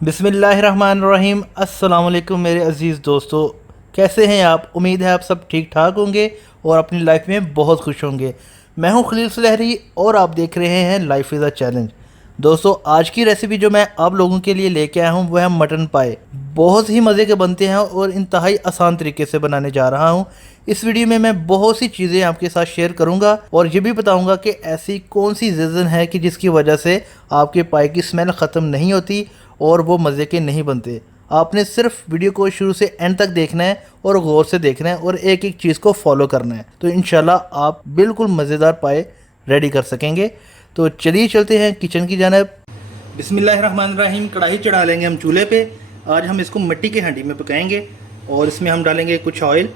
बिस्मिल्लाहिर्रहमानिर्रहीम। अस्सलाम वालेकुम मेरे अज़ीज़ दोस्तों, कैसे हैं आप? उम्मीद है आप सब ठीक ठाक होंगे और अपनी लाइफ में बहुत खुश होंगे। मैं हूं खलील सुलहरी और आप देख रहे हैं लाइफ इज़ अ चैलेंज। दोस्तों, आज की रेसिपी जो मैं आप लोगों के लिए लेके आया हूं वह है मटन पाए। बहुत ही मज़े के बनते हैं और इंतहाई आसान तरीके से बनाने जा रहा हूं। इस वीडियो में मैं बहुत सी चीज़ें आपके साथ शेयर करूंगा और ये भी बताऊंगा कि ऐसी कौन सी रीज़न है कि जिसकी वजह से आपके पाए की स्मेल ख़त्म नहीं होती और वो मज़े के नहीं बनते। आपने सिर्फ वीडियो को शुरू से एंड तक देखना है और गौर से देखना है और एक एक चीज़ को फॉलो करना है, तो इंशाल्लाह आप बिल्कुल मज़ेदार पाए रेडी कर सकेंगे। तो चलिए चलते हैं किचन की जानब। बिस्मिल्लाहिर्रहमानिर्रहीम। कढ़ाई चढ़ा लेंगे हम चूल्हे पे। आज हम इसको मिट्टी के हांडी में पकाएंगे और इसमें हम डालेंगे कुछ ऑयल,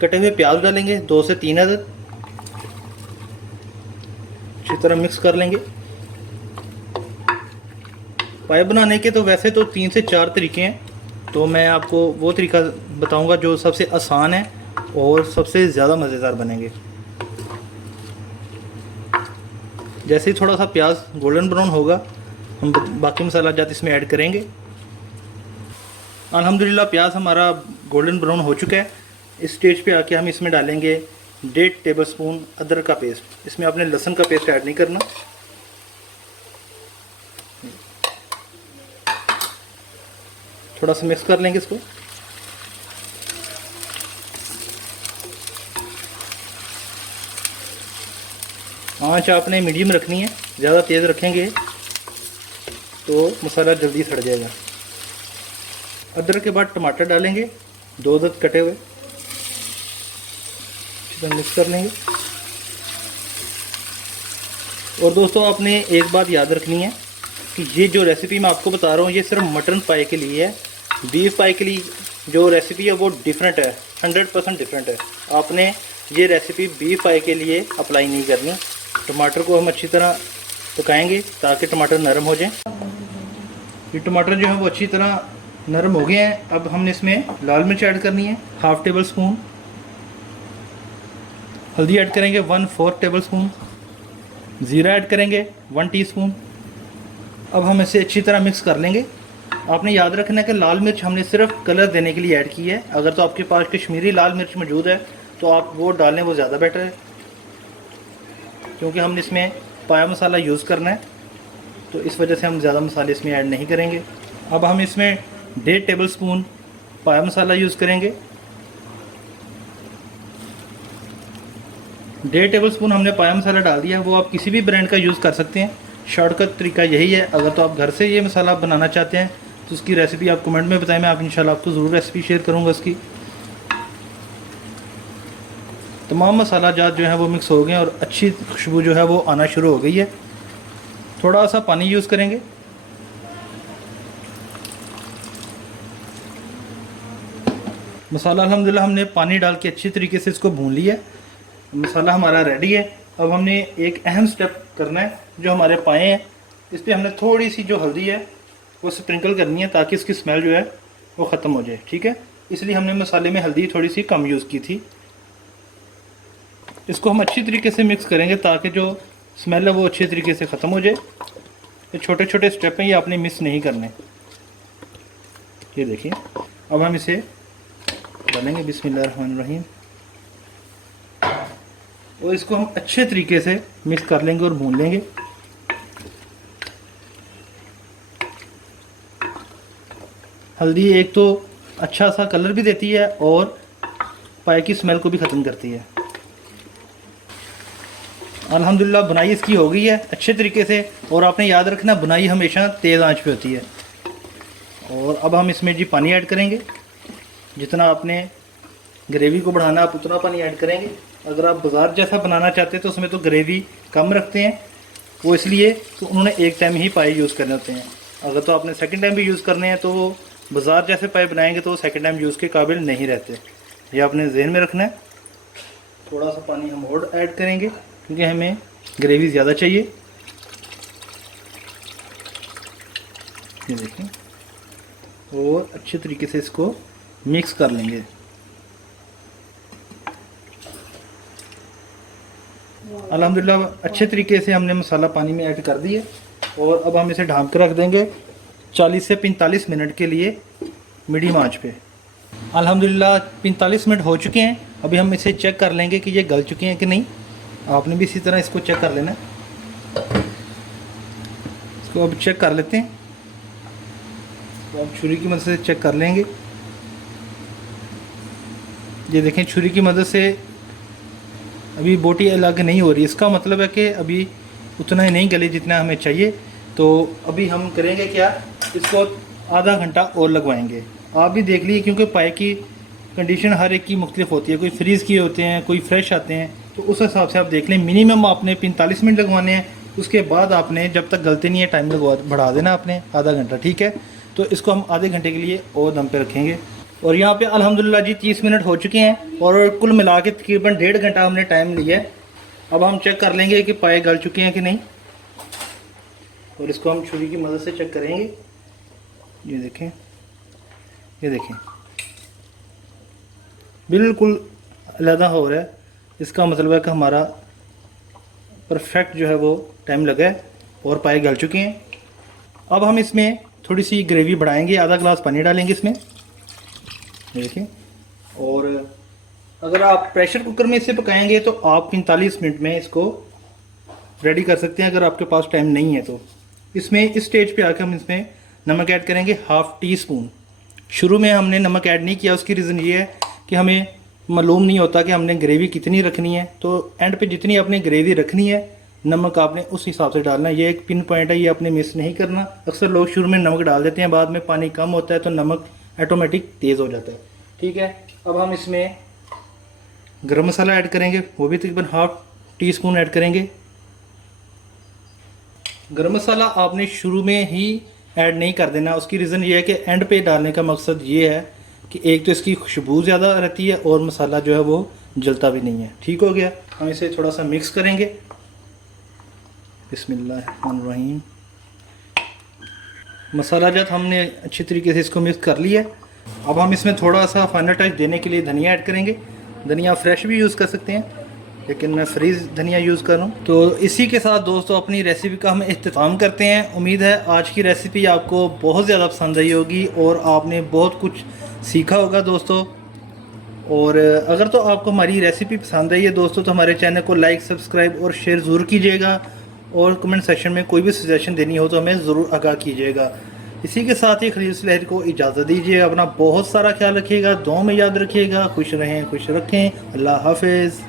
कटे हुए प्याज डालेंगे 2 से 3 अदद। अच्छी तरह मिक्स कर लेंगे। पाए बनाने के तो वैसे तो 3 से 4 तरीके हैं, तो मैं आपको वो तरीका बताऊंगा जो सबसे आसान है और सबसे ज़्यादा मज़ेदार बनेंगे। जैसे ही थोड़ा सा प्याज गोल्डन ब्राउन होगा हम बाकी मसाला जात इसमें ऐड करेंगे। अल्हम्दुलिल्लाह प्याज हमारा गोल्डन ब्राउन हो चुका है। इस स्टेज पे आके हम इसमें डालेंगे 1.5 टेबलस्पून अदरक का पेस्ट। इसमें आपने लहसुन का पेस्ट ऐड नहीं करना। थोड़ा सा मिक्स कर लेंगे इसको। आंच आपने मीडियम रखनी है, ज़्यादा तेज़ रखेंगे तो मसाला जल्दी सड़ जाएगा। अदरक के बाद टमाटर डालेंगे 2 अदद कटे हुए। मिक्स कर लेंगे। और दोस्तों, आपने एक बात याद रखनी है कि ये जो रेसिपी मैं आपको बता रहा हूँ ये सिर्फ मटन पाए के लिए है। बीफ पाए के लिए जो रेसिपी है वो डिफरेंट है, 100% डिफरेंट है। आपने ये रेसिपी बीफ पाए के लिए अप्लाई नहीं करनी। टमाटर को हम अच्छी तरह पकाएंगे ताकि टमाटर नरम हो जाए। ये टमाटर जो है वो अच्छी तरह नरम हो गए हैं। अब हमने इसमें लाल मिर्च ऐड करनी है 1/2 टेबल स्पून। हल्दी ऐड करेंगे 1/4 टेबल स्पून। ज़ीरा ऐड करेंगे 1 टीस्पून। अब हम इसे अच्छी तरह मिक्स कर लेंगे। आपने याद रखना है कि लाल मिर्च हमने सिर्फ कलर देने के लिए ऐड की है। अगर तो आपके पास कश्मीरी लाल मिर्च मौजूद है तो आप वो डालें, वो ज़्यादा बेटर है, क्योंकि हमने इसमें पाया मसाला यूज़ करना है, तो इस वजह से हम ज़्यादा मसाले इसमें ऐड नहीं करेंगे। अब हम इसमें 1.5 टेबल स्पून पाया मसाला यूज़ करेंगे। 1.5 टेबल स्पून हमने पाया मसाला डाल दिया। वो आप किसी भी ब्रांड का यूज़ कर सकते हैं, शॉर्टकट तरीका यही है। अगर तो आप घर से ये मसाला बनाना चाहते हैं तो उसकी रेसिपी आप कमेंट में बताएं, मैं आप इंशाल्लाह आपको ज़रूर रेसिपी शेयर करूँगा उसकी। तमाम मसाला जात जो है वो मिक्स हो गए और अच्छी खुशबू जो है वो आना शुरू हो गई है। थोड़ा सा पानी यूज़ करेंगे। मसाला अल्हम्दुलिल्लाह हमने पानी डाल के अच्छी तरीके से इसको भून लिया है। मसाला हमारा रेडी है। अब हमने एक अहम स्टेप करना है, जो हमारे पाए हैं इस पर हमने थोड़ी सी जो हल्दी है वो स्प्रिंकल करनी है ताकि इसकी स्मेल जो है वो ख़त्म हो जाए। ठीक है, इसलिए हमने मसाले में हल्दी थोड़ी सी कम यूज़ की थी। इसको हम अच्छी तरीके से मिक्स करेंगे ताकि जो स्मेल है वो अच्छी तरीके से ख़त्म हो जाए। ये छोटे छोटे स्टेप हैं, ये आपने मिस नहीं करने। ये देखिए, अब हम इसे डालेंगे बिस्मिल्लाहिर्रहमानिर्रहीम और इसको हम अच्छे तरीके से मिक्स कर लेंगे और भून लेंगे। हल्दी एक तो अच्छा सा कलर भी देती है और पाए की स्मेल को भी ख़त्म करती है। अल्हम्दुलिल्लाह बुनाई इसकी हो गई है अच्छे तरीके से। और आपने याद रखना, बुनाई हमेशा तेज़ आंच पे होती है। और अब हम इसमें जी पानी ऐड करेंगे। जितना आपने ग्रेवी को बढ़ाना आप उतना पानी ऐड करेंगे। अगर आप बाज़ार जैसा बनाना चाहते हैं तो उसमें तो ग्रेवी कम रखते हैं, वो इसलिए तो उन्होंने एक टाइम ही पाए यूज़ करने होते हैं। अगर तो आपने सेकंड टाइम भी यूज़ करने हैं तो वो बाज़ार जैसे पाए बनाएंगे तो वो सेकंड टाइम यूज़ के काबिल नहीं रहते। ये आपने जहन में रखना है। थोड़ा सा पानी हम और ऐड करेंगे क्योंकि हमें ग्रेवी ज़्यादा चाहिए। ये देखें, और अच्छे तरीके से इसको मिक्स कर लेंगे। अल्हम्दुलिल्लाह अच्छे तरीके से हमने मसाला पानी में ऐड कर दिया और अब हम इसे ढाँप कर रख देंगे 40 से 45 मिनट के लिए मीडियम आंच पे। अल्हम्दुलिल्लाह 45 मिनट हो चुके हैं। अभी हम इसे चेक कर लेंगे कि ये गल चुके हैं कि नहीं। आपने भी इसी तरह इसको चेक कर लेना है। इसको अब चेक कर लेते हैं। तो अब छुरी की मदद से चेक कर लेंगे। ये देखें छुरी की मदद से अभी बोटी अलग नहीं हो रही, इसका मतलब है कि अभी उतना ही नहीं गली जितना हमें चाहिए। तो अभी हम करेंगे क्या, इसको आधा घंटा और लगवाएंगे। आप भी देख लीजिए क्योंकि पाए की कंडीशन हर एक की मुख्तलिफ होती है, कोई फ्रीज़ किए होते हैं, कोई फ्रेश आते हैं, तो उस हिसाब से आप देख लें। मिनिमम आपने 45 मिनट लगवाने हैं, उसके बाद आपने जब तक गलते नहीं है टाइम लगवा बढ़ा देना आपने आधा घंटा, ठीक है। तो इसको हम आधे घंटे के लिए और दम पे रखेंगे। और यहाँ पे अल्हम्दुलिल्लाह जी 30 मिनट हो चुके हैं और कुल मिला के तकरीबन 1.5 घंटा हमने टाइम लिया है। अब हम चेक कर लेंगे कि पाए गल चुके हैं कि नहीं, और इसको हम छुरी की मदद से चेक करेंगे। ये देखें, ये देखें बिल्कुल अलहदा हो रहा है, इसका मतलब है कि हमारा परफेक्ट जो है वो टाइम लगा है और पाए गल चुके हैं। अब हम इसमें थोड़ी सी ग्रेवी बढ़ाएंगे, आधा गिलास पानी डालेंगे इसमें, देखें। और अगर आप प्रेशर कुकर में इसे पकाएंगे तो आप 45 मिनट में इसको रेडी कर सकते हैं, अगर आपके पास टाइम नहीं है तो। इसमें इस स्टेज पे आके हम इसमें नमक ऐड करेंगे ½ टी स्पून। शुरू में हमने नमक ऐड नहीं किया, उसकी रीज़न ये है कि हमें मालूम नहीं होता कि हमने ग्रेवी कितनी रखनी है। तो एंड पे जितनी आपने ग्रेवी रखनी है नमक आपने उस हिसाब से डालना है। ये एक पिन पॉइंट है, ये आपने मिस नहीं करना। अक्सर लोग शुरू में नमक डाल देते हैं, बाद में पानी कम होता है तो नमक ऑटोमेटिक तेज़ हो जाता है, ठीक है। अब हम इसमें गरम मसाला ऐड करेंगे, वो भी तकरीबन ½ टी स्पून ऐड करेंगे। गरम मसाला आपने शुरू में ही ऐड नहीं कर देना, उसकी रीज़न ये है कि एंड पे डालने का मकसद ये है कि एक तो इसकी खुशबू ज़्यादा रहती है और मसाला जो है वो जलता भी नहीं है, ठीक हो गया। हम इसे थोड़ा सा मिक्स करेंगे। बिस्मिल्लाहिर्रहमानिर्रहीम। मसाला जब हमने अच्छी तरीके से इसको मिक्स कर लिया। अब हम इसमें थोड़ा सा फाइनल टच देने के लिए धनिया ऐड करेंगे। धनिया फ्रेश भी यूज़ कर सकते हैं, लेकिन मैं फ्रीज़ धनिया यूज़ कर रहा हूँ। तो इसी के साथ दोस्तों अपनी रेसिपी का हम इख्तिताम करते हैं। उम्मीद है आज की रेसिपी आपको बहुत ज़्यादा पसंद आई होगी और आपने बहुत कुछ सीखा होगा दोस्तों। और अगर तो आपको हमारी रेसिपी पसंद आई है दोस्तों तो हमारे चैनल को लाइक, सब्सक्राइब और शेयर ज़रूर कीजिएगा। और कमेंट सेक्शन में कोई भी सजेशन देनी हो तो हमें ज़रूर आगाह कीजिएगा। इसी के साथ ही खलील सुलहरी को इजाज़त दीजिए। अपना बहुत सारा ख्याल रखिएगा, दुआ में याद रखिएगा। खुश रहें, खुश रखें। अल्लाह हाफिज़।